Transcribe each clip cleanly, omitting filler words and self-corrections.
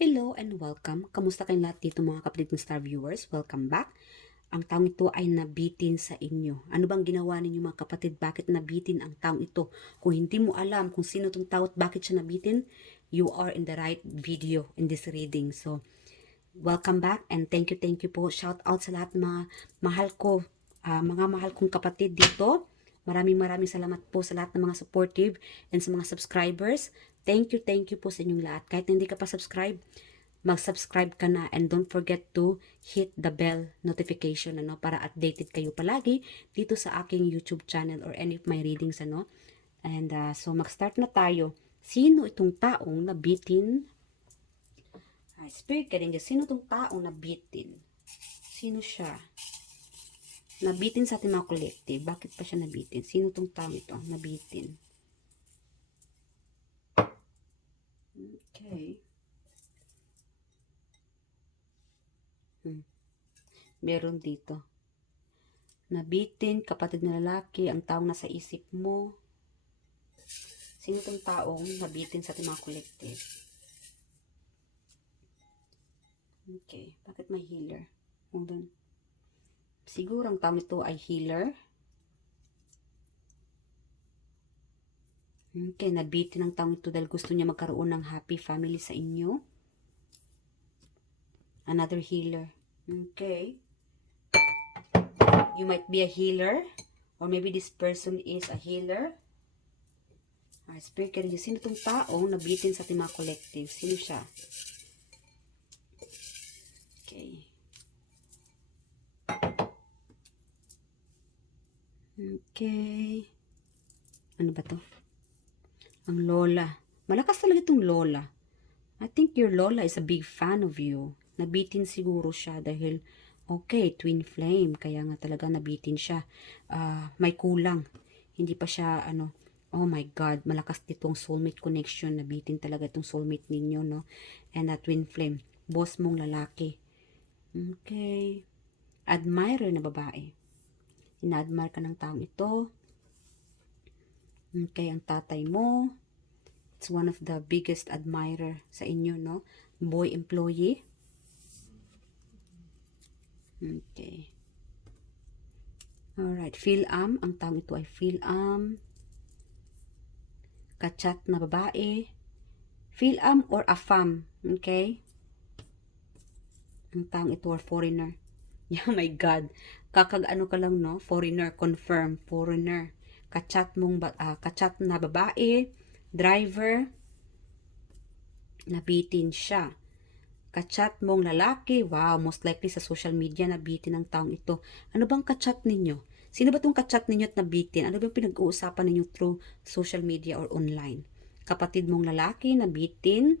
Hello and welcome. Kamusta kayong lahat dito mga kapatid ng Star Viewers? Welcome back. Ang taong ito ay nabitin sa inyo. Ano bang ginawa ninyo mga kapatid? Bakit nabitin ang taong ito? Kung hindi mo alam kung sino itong tao at bakit siya nabitin, you are in the right video in this reading. So, welcome back and thank you po. Shout out sa lahat ng mga mahal ko, mga mahal kong kapatid dito. Maraming salamat po sa lahat ng mga supportive and sa mga subscribers. Thank you po sa inyong lahat. Kahit hindi ka pa subscribe, mag-subscribe ka na and don't forget to hit the bell notification para updated kayo palagi dito sa aking YouTube channel or any of my readings And so mag-start na tayo. Sino itong taong nabitin? Spirit guiding, sino itong taong nabitin? Sino siya? Nabitin sa ating mga collective. Bakit pa siya nabitin? Sino itong taong ito? Nabitin. Okay. Meron dito. Nabitin, kapatid na lalaki, ang taong nasa isip mo. Sino itong taong nabitin sa ating mga collective? Okay. Bakit may healer? Hold on. Siguro ang taong ito ay healer. Okay, nabitin ang taong ito dahil gusto niya magkaroon ng happy family sa inyo. Another healer. Okay. You might be a healer. Or maybe this person is a healer. Spirit guide, sino itong taong nabitin sa ating mga collective? Sino siya? Okay. Okay. Ano ba to? Ang lola. Malakas talaga itong lola. I think your lola is a big fan of you. Nabitin siguro siya dahil, okay, twin flame. Kaya nga talaga nabitin siya. May kulang. Hindi pa siya, oh my God, malakas ditong soulmate connection. Nabitin talaga itong soulmate ninyo, no? And twin flame. Boss mong lalaki. Okay. Admirer na babae. Ina-admire ka ng taong ito. Okay, ang tatay mo. It's one of the biggest admirer sa inyo, no? Boy employee. Okay. Alright, Phil-am. Ang taong ito ay Phil-am. Kachat na babae. Phil-am or afam. Okay? Ang taong ito or foreigner. Yeah, my God. Kakag-ano ka lang, no? Foreigner, confirm. Foreigner. Kachat na babae. Driver. Nabitin siya. Kachat mong lalaki. Wow, most likely sa social media nabitin ang taong ito. Ano bang kachat ninyo? Sino ba itong kachat ninyo at nabitin? Ano bang pinag-uusapan ninyo through social media or online? Kapatid mong lalaki, nabitin.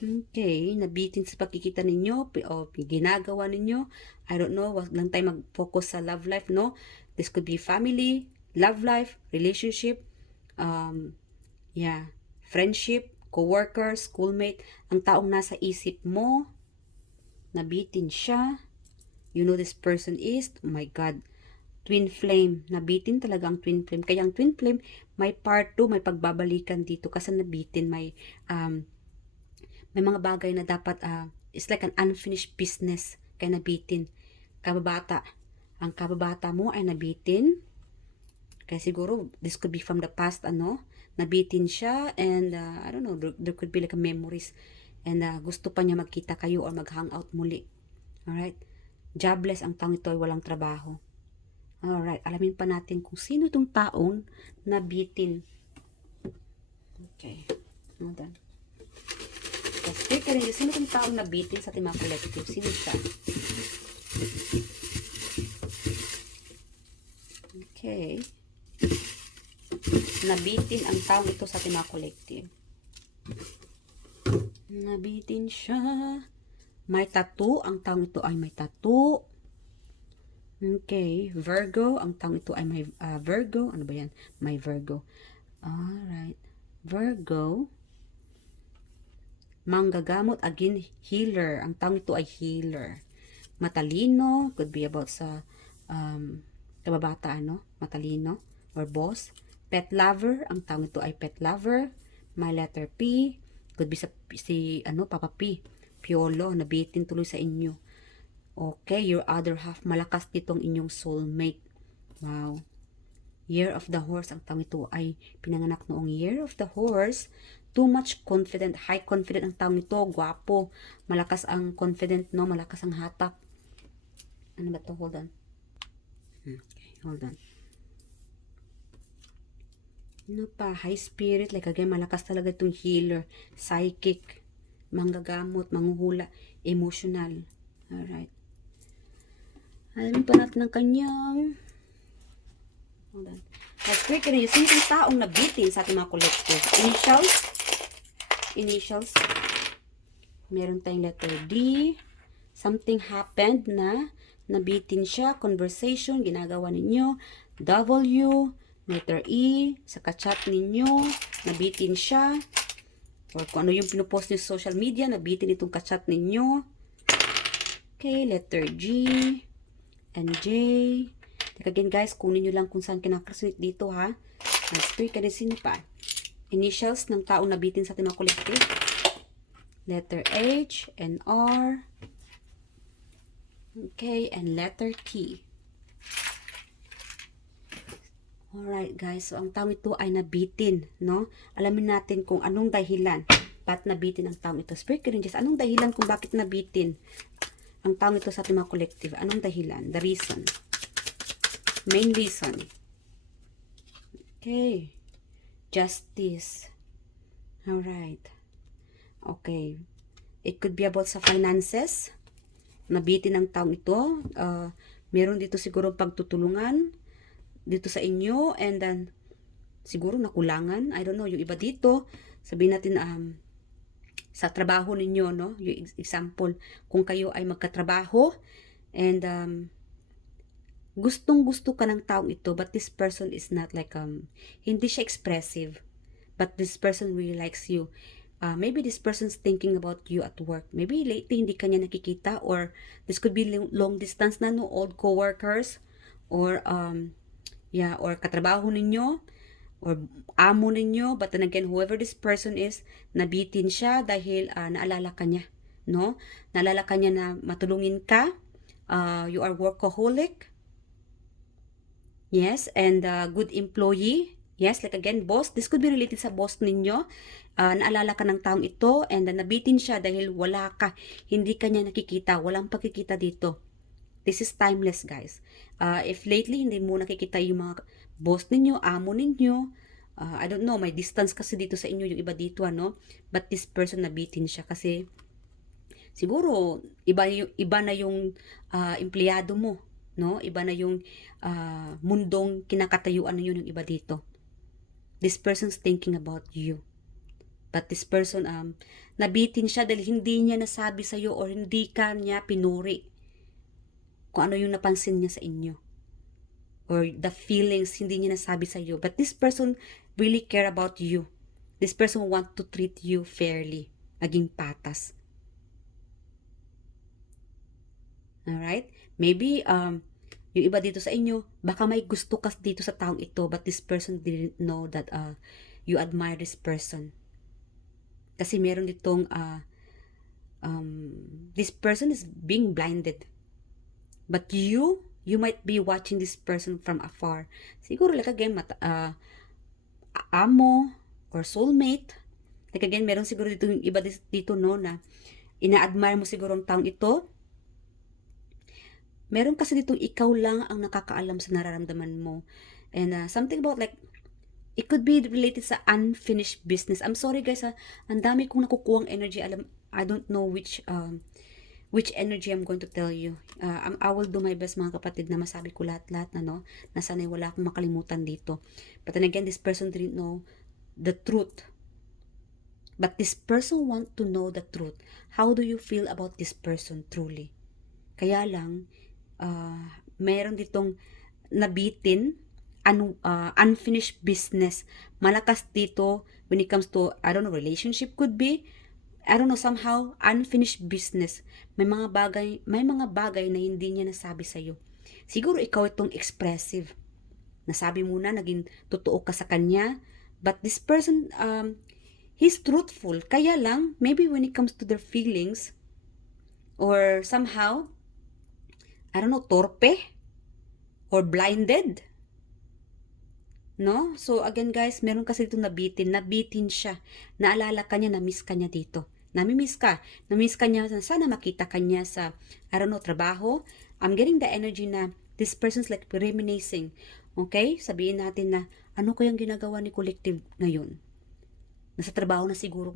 Okay, nabitin sa pagkikita ninyo o ginagawa ninyo. I don't know, wag lang tayo mag-focus sa love life, no? This could be family, love life, relationship, friendship, co-worker, schoolmate. Ang taong nasa isip mo, nabitin siya. You know this person is, oh my God, twin flame. Nabitin talaga ang twin flame. Kaya ang twin flame, may part 2, may pagbabalikan dito kasi nabitin, may mga bagay na dapat, it's like an unfinished business. Kaya nabitin. Kababata. Ang kababata mo ay nabitin. Kaya siguro, this could be from the past, nabitin siya, and, I don't know, there could be like a memories. And, gusto pa niya magkita kayo or mag-hangout muli. Alright? Jobless ang taong ito ay walang trabaho. Alright, alamin pa natin kung sino itong taong nabitin. Okay. Hold on. Kasi rin, sino itong taong nabitin sa ating mga collective? Sino siya? Okay. Nabitin ang taong ito sa ating mga collective. Nabitin siya. May tattoo. Ang taong ito ay may tattoo. Okay. Virgo. Ang taong ito ay may Virgo. Ano ba yan? May Virgo. Alright. Virgo. Manggagamot. Again, healer. Ang taong ito ay healer. Matalino. Could be about sa kababata, matalino. Or boss. Pet lover. Ang taong ito ay pet lover. My letter P. Could be Papa P. Piolo, nabitin tuloy sa inyo. Okay, your other half, malakas ditong inyong soulmate. Wow. Year of the Horse, ang taong ito ay pinanganak noong Year of the Horse. Too much confident, high confident ang taong ito, gwapo, malakas ang confident, no? Malakas ang hatak. Ano ba to? Hold on. Okay, hold on. Ano pa? High spirit, like again, malakas talaga itong healer, psychic, manggagamot, manghuhula, emotional. Alright. Alamin pa natin ang kanyang... Hold on. Let's quick rin yung simpleng taong nabitin sa ating mga collective. Initials. Meron tayong letter D. Something happened na nabitin siya. Conversation, ginagawa ninyo. W. Letter E. Sa kachat ninyo, nabitin siya. Or kung ano yung pinupost niyo sa social media, nabitin itong kachat ninyo. Okay, letter G. And J. Again guys, kunin nyo lang kung saan kinakresunit dito ha. Let's quick rin sino pa. Initials ng taong nabitin sa ating mga collective. Letter H and R. Okay, and letter T. Alright guys, so ang taong ito ay nabitin, no? Alamin natin kung anong dahilan ba't nabitin ang taong ito. Spirit Rangers, anong dahilan kung bakit nabitin ang taong ito sa ating mga collective? Anong dahilan? The reason. Main reason. Okay. Justice. Alright. Okay. It could be about sa finances. Nabitin ang taong ito. Meron dito siguro pagtutulungan dito sa inyo, and then siguro nakulangan. I don't know. Yung iba dito, sabihin natin sa trabaho ninyo, no? Yung example, kung kayo ay magkatrabaho and gustong-gusto ka ng taong ito, but this person is not like, hindi siya expressive, but this person really likes you. Maybe this person's thinking about you at work. Maybe lately hindi kanya nakikita, or this could be long distance na, no? Old co-workers, or, or katrabaho ninyo, or amo ninyo, but then again, whoever this person is, nabitin siya dahil naalala ka niya, no? Naalala ka niya na matulungin ka, you are workaholic. Yes, and good employee. Yes, like again, boss. This could be related sa boss ninyo. Naalala ka ng taong ito, and nabitin siya dahil wala ka. Hindi ka niya nakikita. Walang pagkikita dito. This is timeless, guys. If lately hindi mo nakikita yung mga boss ninyo, amo ninyo, I don't know, may distance kasi dito sa inyo, yung iba dito, ano? But this person nabitin siya kasi siguro iba na yung empleyado mo, no? Iba na yung mundong kinakatayuan ninyo ng iba dito. This person's thinking about you. But this person, nabitin siya dahil hindi niya nasabi sa'yo, or hindi ka niya pinuri kung ano yung napansin niya sa inyo. Or the feelings, hindi niya nasabi sa'yo. But this person really care about you. This person want to treat you fairly. Maging patas. Alright? Maybe, yung iba dito sa inyo, baka may gusto ka dito sa taong ito, but this person didn't know that you admire this person. Kasi meron ditong, this person is being blinded. But you might be watching this person from afar. Siguro like again, amo or soulmate. Like again, meron siguro dito yung iba dito, no, na ina-admire mo siguro ang taong ito. Meron kasi ditong ikaw lang ang nakakaalam sa nararamdaman mo. And something about like, it could be related sa unfinished business. I'm sorry guys, ang dami kong nakukuhang energy. I don't know which energy I'm going to tell you. I will do my best mga kapatid na masabi ko lahat-lahat na, no, na sana'y wala akong makalimutan dito. But then again, this person didn't know the truth. But this person want to know the truth. How do you feel about this person truly? Kaya lang, meron ditong nabitin, unfinished business. Malakas dito when it comes to, I don't know, relationship could be, I don't know, somehow, unfinished business. May mga bagay na hindi niya nasabi sa'yo. Siguro ikaw itong expressive. Nasabi mo na, naging totoo ka sa kanya. But this person, he's truthful. Kaya lang, maybe when it comes to their feelings, or somehow, I don't know, torpe, or blinded. No? So, again guys, meron kasi dito nabitin siya. Naalala ka niya, na-miss ka niya dito. Nami-miss ka. Na-miss ka niya, sana makita ka niya sa, I don't know, trabaho. I'm getting the energy na this person's like reminiscing. Okay? Sabihin natin na, ano kayang ginagawa ni Collective ngayon? Nasa trabaho na siguro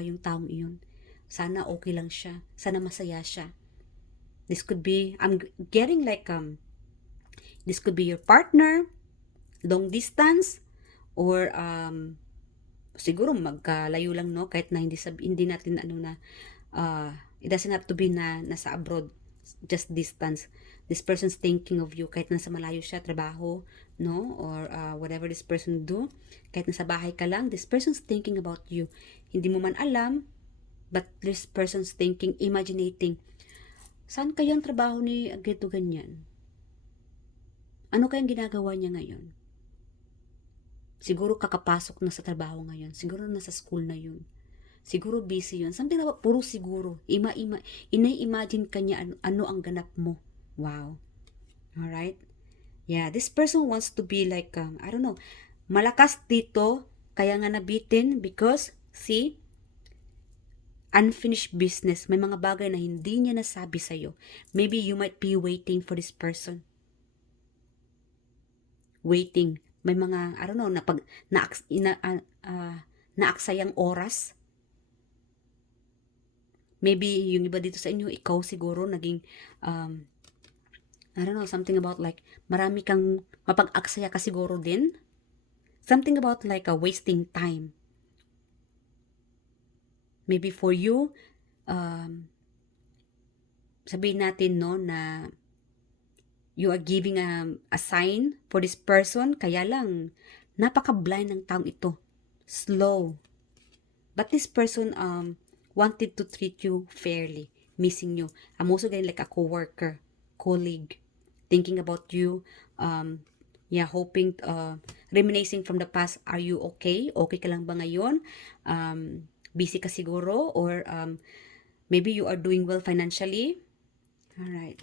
yung taong iyon. Sana okay lang siya. Sana masaya siya. This could be, I'm getting like, this could be your partner, long distance, or siguro magkalayo lang, no, kahit na hindi natin it doesn't have to be na nasa abroad, just distance. This person's thinking of you kahit nasa malayo siya, trabaho, no, or whatever this person do, kahit nasa bahay ka lang, this person's thinking about you. Hindi mo man alam, but this person's thinking, imaginating, saan kaya ang trabaho ni ganito ganyan? Ano kayang ginagawa niya ngayon? Siguro kakapasok na sa trabaho ngayon. Siguro nasa school na yun. Siguro busy yun. Something about puro siguro. Ina-imagine ka niya ano ang ganap mo. Wow. Alright? Yeah, this person wants to be like, I don't know, malakas dito, kaya nga nabitin because, see, unfinished business. May mga bagay na hindi niya nasabi sa'yo. Maybe you might be waiting for this person. Waiting. May mga, I don't know, naaksayang oras. Maybe yung iba dito sa inyo, ikaw siguro naging, I don't know, something about like, marami kang mapag-aksaya ka siguro din. Something about like wasting time. Maybe for you, sabihin natin, no, na you are giving a sign for this person, kaya lang, napaka-blind ng taong ito. Slow. But this person wanted to treat you fairly, missing you. I'm also getting like a coworker, colleague, thinking about you, hoping, reminiscing from the past, are you okay? Okay ka lang ba ngayon? Busy ka siguro? Or maybe you are doing well financially? Alright.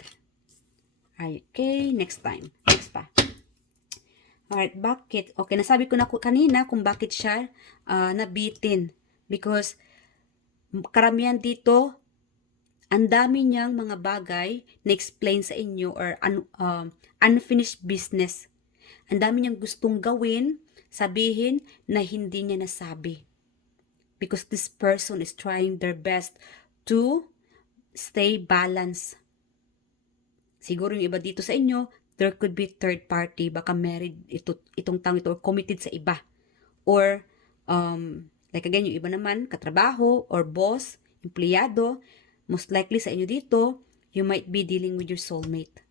Okay, next time. Next pa. Alright, bakit? Okay, nasabi ko na kanina kung bakit siya nabitin. Because karamihan dito, ang dami niyang mga bagay na explain sa inyo or unfinished business. Ang dami niyang gustong gawin, sabihin na hindi niya nasabi. Because this person is trying their best to stay balanced. Siguro yung iba dito sa inyo, there could be third party, baka married itong taong ito or committed sa iba. Or, like again, yung iba naman, katrabaho or boss, empleyado, most likely sa inyo dito, you might be dealing with your soulmate.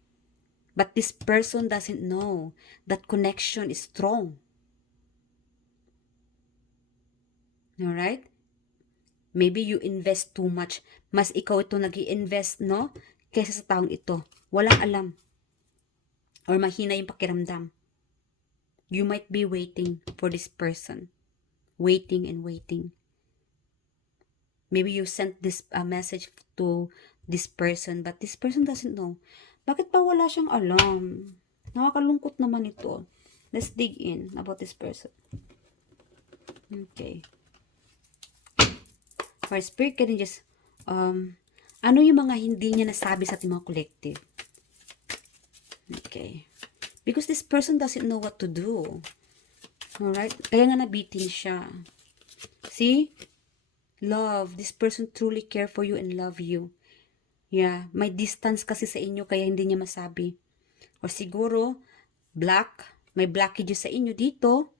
But this person doesn't know that connection is strong. Alright? Maybe you invest too much. Mas ikaw ito nag-i-invest, no? Kesa sa taong ito. Walang alam. Or mahina yung pakiramdam. You might be waiting for this person. Waiting and waiting. Maybe you sent this message to this person, but this person doesn't know. Bakit pa wala siyang alam? Nakakalungkot naman ito. Let's dig in about this person. Okay. For spirit, can you just, ano yung mga hindi niya nasabi sa ating mga collective? Okay. Because this person doesn't know what to do. Alright? Kaya nga nabitin siya. See? Love. This person truly care for you and love you. Yeah. May distance kasi sa inyo kaya hindi niya masabi. Or siguro, may blockages sa inyo dito.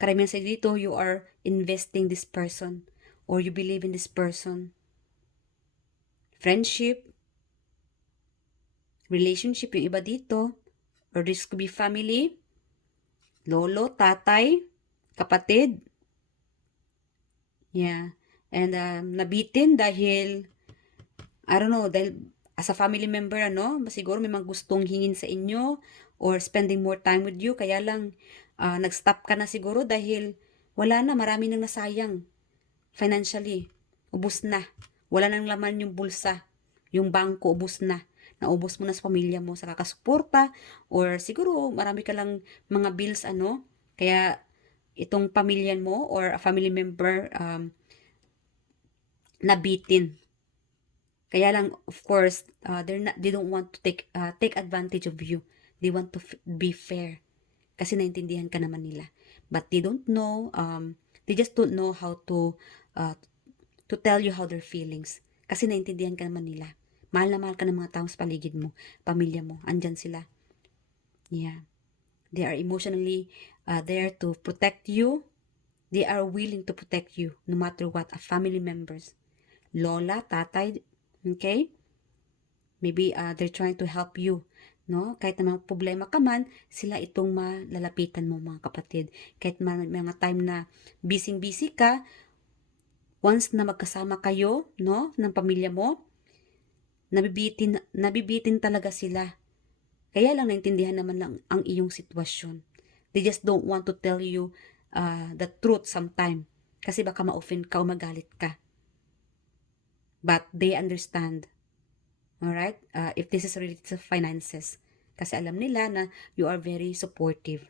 Karamihan sa dito, you are investing this person. Or you believe in this person. Friendship. Relationship, yung iba dito, or this could be family, lolo, tatay, kapatid. Yeah. And nabitin dahil, I don't know, dahil as a family member, siguro may mga gustong hingin sa inyo or spending more time with you, kaya lang nag-stop ka na siguro dahil Wala na, marami nang nasayang financially. Ubus na. Wala nang laman yung bulsa. Yung bangko, ubus na. Naubos mo na sa pamilya mo sa kakasuporta, or siguro marami ka lang mga bills, kaya itong pamilya mo or a family member nabitin. Kaya lang, of course, they don't want to take advantage of you. They want to be fair. Kasi naintindihan ka naman nila. But they don't know, they just don't know how to tell you how their feelings. Kasi naintindihan ka naman nila. Mahal na mahal ka ng mga taong sa paligid mo, pamilya mo, andyan sila. Yeah. They are emotionally there to protect you. They are willing to protect you no matter what. A family members, lola, tatay, okay? Maybe they're trying to help you, no? Kahit na mga problema ka man, sila itong malalapitan mo, mga kapatid. Kahit mga time na busy ka, once na magkasama kayo, no, ng pamilya mo, nabibitin talaga sila. Kaya lang naintindihan naman lang ang iyong sitwasyon. They just don't want to tell you the truth sometime. Kasi baka ma-offend ka o magalit ka. But they understand. Alright? If this is related to finances. Kasi alam nila na you are very supportive.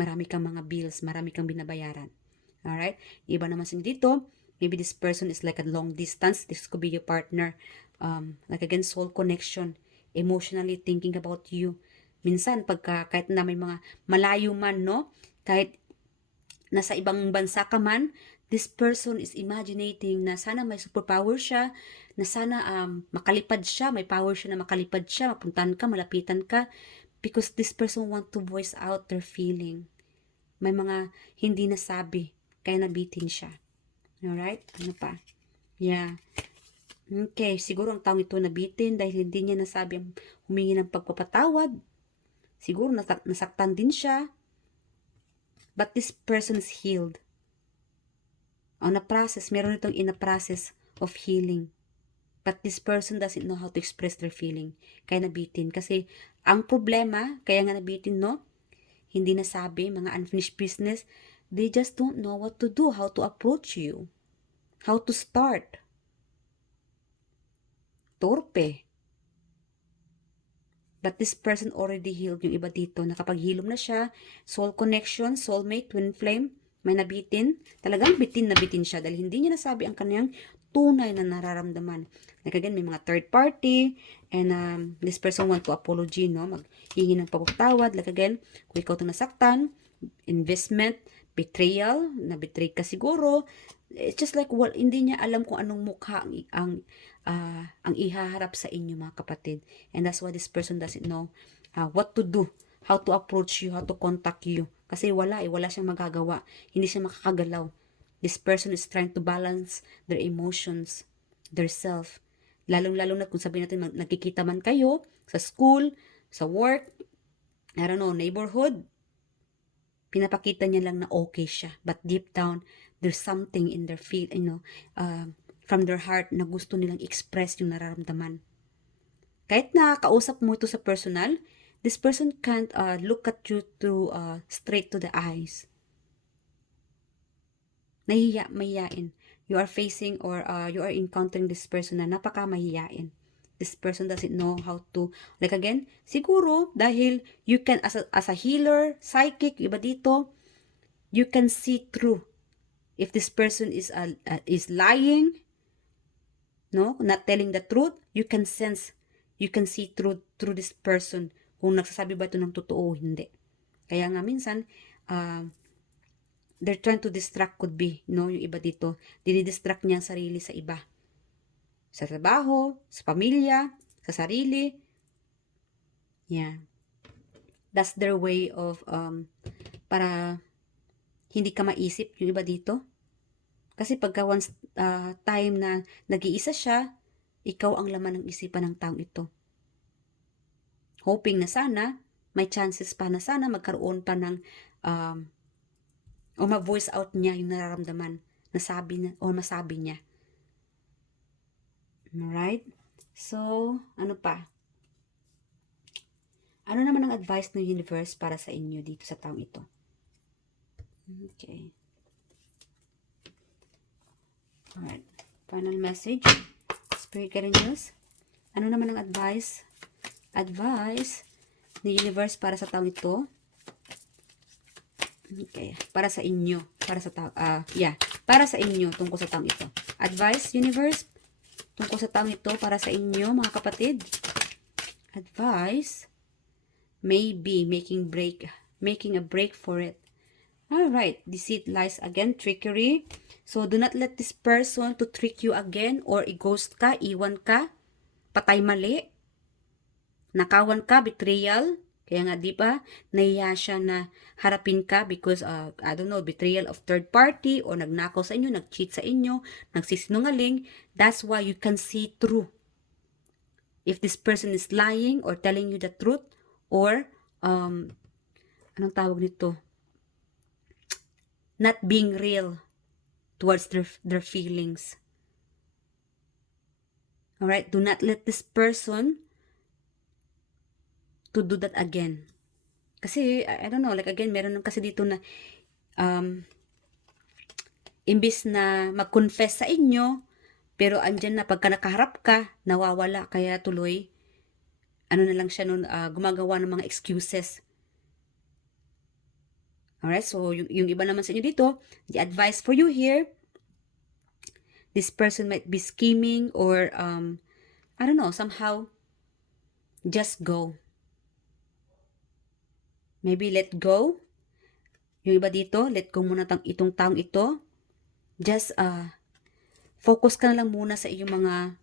Marami kang mga bills, marami kang binabayaran. Alright? Iba naman sin dito, maybe this person is like a long distance. This could be your partner. Like again, soul connection. Emotionally thinking about you. Minsan, kahit na may mga malayo man, no? Kahit nasa ibang bansa ka man, this person is imagining na sana may superpower siya, na sana makalipad siya, may power siya na makalipad siya, mapuntahan ka, malapitan ka, because this person want to voice out their feeling. May mga hindi nasabi, kaya nabitin siya. Alright? Ano pa? Yeah. Okay, siguro ang taong ito nabitin dahil hindi niya nasabi ang humingi ng pagpapatawad. Siguro nasaktan din siya. But this person is healed. On a process, meron itong in a process of healing. But this person doesn't know how to express their feeling. Kaya nabitin. Kasi ang problema, kaya nga nabitin, no? Hindi nasabi, mga unfinished business, they just don't know what to do, how to approach you, how to start. Torpe. But this person already healed. Yung iba dito, nakapaghilom na siya, soul connection, soulmate, twin flame, may nabitin. Talagang nabitin siya dahil hindi niya nasabi ang kanyang tunay na nararamdaman. Like again, may mga third party, and this person want to apology, no? Maghingi ng pagpapatawad. Like again, kung ikaw itong nasaktan, investment, betrayal, na-betray ka siguro. It's just like, hindi niya alam kung anong mukha ang ihaharap sa inyo, mga kapatid. And that's why this person doesn't know what to do, how to approach you, how to contact you. Kasi wala siyang magagawa. Hindi siya makakagalaw. This person is trying to balance their emotions, their self. Lalong-lalo na kung sabihin natin, nagkikita man kayo sa school, sa work, I don't know, neighborhood, pinapakita niya lang na okay siya. But deep down, there's something in their from their heart na gusto nilang express yung nararamdaman. Kahit na kausap mo ito sa personal, this person can't look at you through straight to the eyes. Mahihiyain. You are facing or you are encountering this person na napaka-mahihiyain. This person doesn't know how to, like again, siguro dahil you can, as a healer, psychic, iba dito, you can see through if this person is lying, no, not telling the truth. You can sense, you can see through this person kung nagsasabi ba ito ng totoo o hindi. Kaya nga minsan they're trying to distract, could be, no, yung iba dito, dinidistract niya ang sarili sa iba. Sa trabaho, sa pamilya, sa sarili. Yeah. That's their way of, para hindi ka maisip yung iba dito. Kasi pagka once time na nag-iisa siya, ikaw ang laman ng isipan ng taong ito. Hoping na sana, may chances pa na sana magkaroon pa ng, o ma-voice out niya yung nararamdaman, masabi niya. Alright? So, ano pa? Ano naman ang advice ng universe para sa inyo dito sa taong ito? Okay. Alright. Final message. Spirit guardians. Ano naman ang advice? Advice ni universe para sa taong ito. Okay. Para sa inyo. Para sa tao. Para sa inyo tungkol sa taong ito. Advice, universe, tungkol sa taong ito para sa inyo, mga kapatid. Advice. Maybe making a break for it. Alright, deceit, lies again, trickery. So, do not let this person to trick you again or i-ghost ka, iwan ka, patay mali, nakawan ka, betrayal. Kaya nga, di ba, nahiya siya na harapin ka because, I don't know, betrayal of third party o nagnakaw sa inyo, nag-cheat sa inyo, nagsisinungaling. That's why you can see through. If this person is lying or telling you the truth or, anong tawag nito? Not being real towards their feelings. Alright, do not let this person to do that again. Kasi, I don't know, like again, meron kasi dito na, imbis na mag-confess sa inyo, pero andyan na pagka nakaharap ka, nawawala, kaya tuloy, ano na lang siya nun, gumagawa ng mga excuses. Alright, so yung iba naman sa inyo dito, the advice for you here, this person might be scheming or, I don't know, somehow, just go. Maybe let go. Yung iba dito, let go muna itong taong ito. Just, focus ka na lang muna sa iyong mga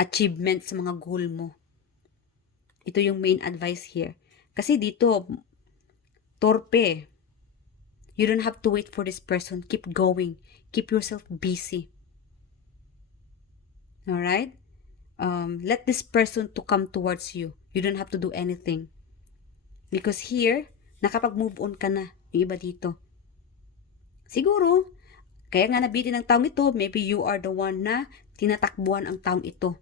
achievements, sa mga goal mo. Ito yung main advice here. Kasi dito, torpe. You don't have to wait for this person. Keep going. Keep yourself busy. Alright? Let this person to come towards you. You don't have to do anything. Because here, nakapag-move on ka na. Yung iba dito. Siguro, kaya nga nabitin ng taong ito, maybe you are the one na tinatakbuhan ang taong ito.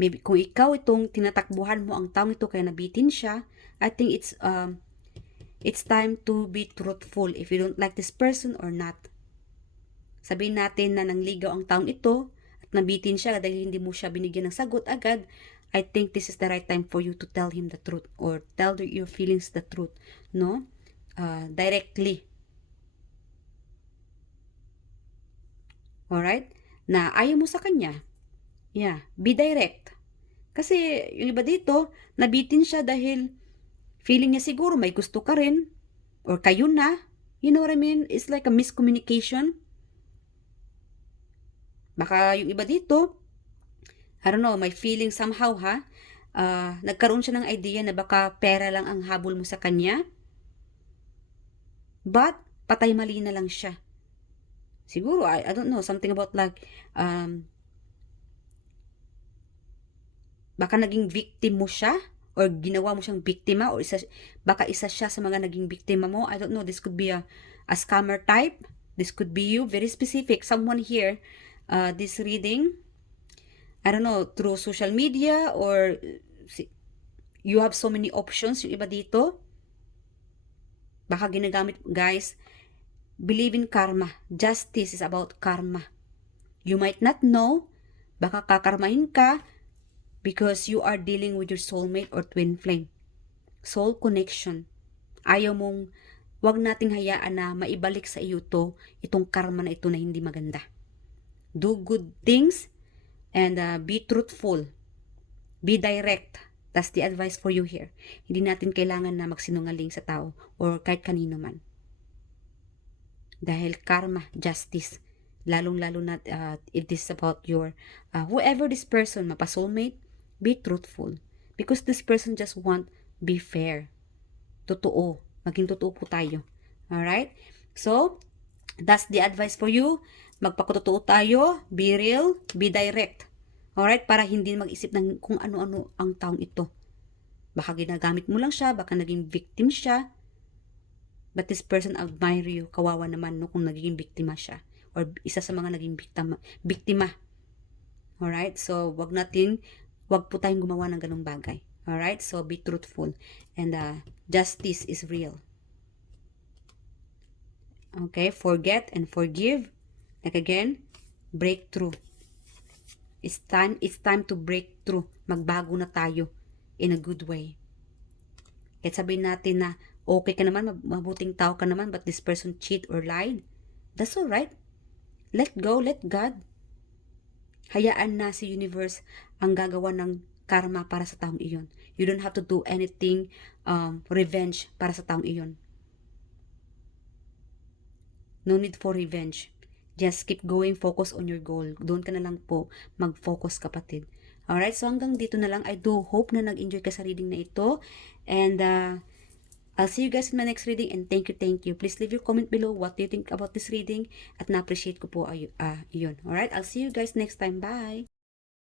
Maybe kung ikaw itong tinatakbuhan mo ang taong ito kaya nabitin siya, I think it's time to be truthful if you don't like this person or not. Sabihin natin na nangligaw ang taong ito at nabitin siya dahil hindi mo siya binigyan ng sagot agad. I think this is the right time for you to tell him the truth or tell your feelings the truth, no? Directly. Alright? Na ayaw mo sa kanya. Yeah, be direct. Kasi yung iba dito, nabitin siya dahil feeling niya siguro may gusto ka rin or kayo na. You know what I mean? It's like a miscommunication. Baka yung iba dito, I don't know, may feeling somehow nagkaroon siya ng idea na baka pera lang ang habol mo sa kanya. But, patay mali na lang siya. Siguro, I don't know, something about like, baka naging victim mo siya or ginawa mo siyang biktima or baka isa siya sa mga naging biktima mo. I don't know, this could be a scammer type. This could be you, very specific. Someone here, this reading, I don't know, through social media or you have so many options. Yung iba dito, baka ginagamit, guys, believe in karma. Justice is about karma. You might not know, baka kakarmahin ka because you are dealing with your soulmate or twin flame. Soul connection. Ayaw mong, wag nating hayaan na maibalik sa iyo itong karma na ito na hindi maganda. Do good things and be truthful. Be direct. That's the advice for you here. Hindi natin kailangan na magsinungaling sa tao or kahit kanino man. Dahil karma, justice, lalong-lalo na it is about your, whoever this person, mapa-soulmate, be truthful. Because this person just want, be fair. Totoo. Maging totoo po tayo. Alright? So, that's the advice for you. Magpakatotoo tayo, be real, be direct. Alright? Para hindi mag-isip ng kung ano-ano ang taong ito. Baka ginagamit mo lang siya, baka naging victim siya. But this person admire you. Kawawa naman no, kung naging biktima siya. Or isa sa mga naging biktima. Alright? So, wag po tayong gumawa ng ganung bagay. Alright? So, be truthful. And justice is real. Okay, forget and forgive. Like again, breakthrough. It's time to break through. Magbago na tayo in a good way. Kahit sabihin natin na okay ka naman, mabuting tao ka naman, but this person cheat or lied, that's alright. Let go, let God. Hayaan na si universe ang gagawa ng karma para sa taong iyon. You don't have to do anything revenge para sa taong iyon. No need for revenge. Just keep going, focus on your goal. Doon ka na lang po mag-focus, kapatid. Alright, so hanggang dito na lang. I do hope na nag-enjoy ka sa reading na ito. And I'll see you guys in my next reading, and thank you. Please leave your comment below what do you think about this reading, at na-appreciate ko po yun. Alright, I'll see you guys next time. Bye!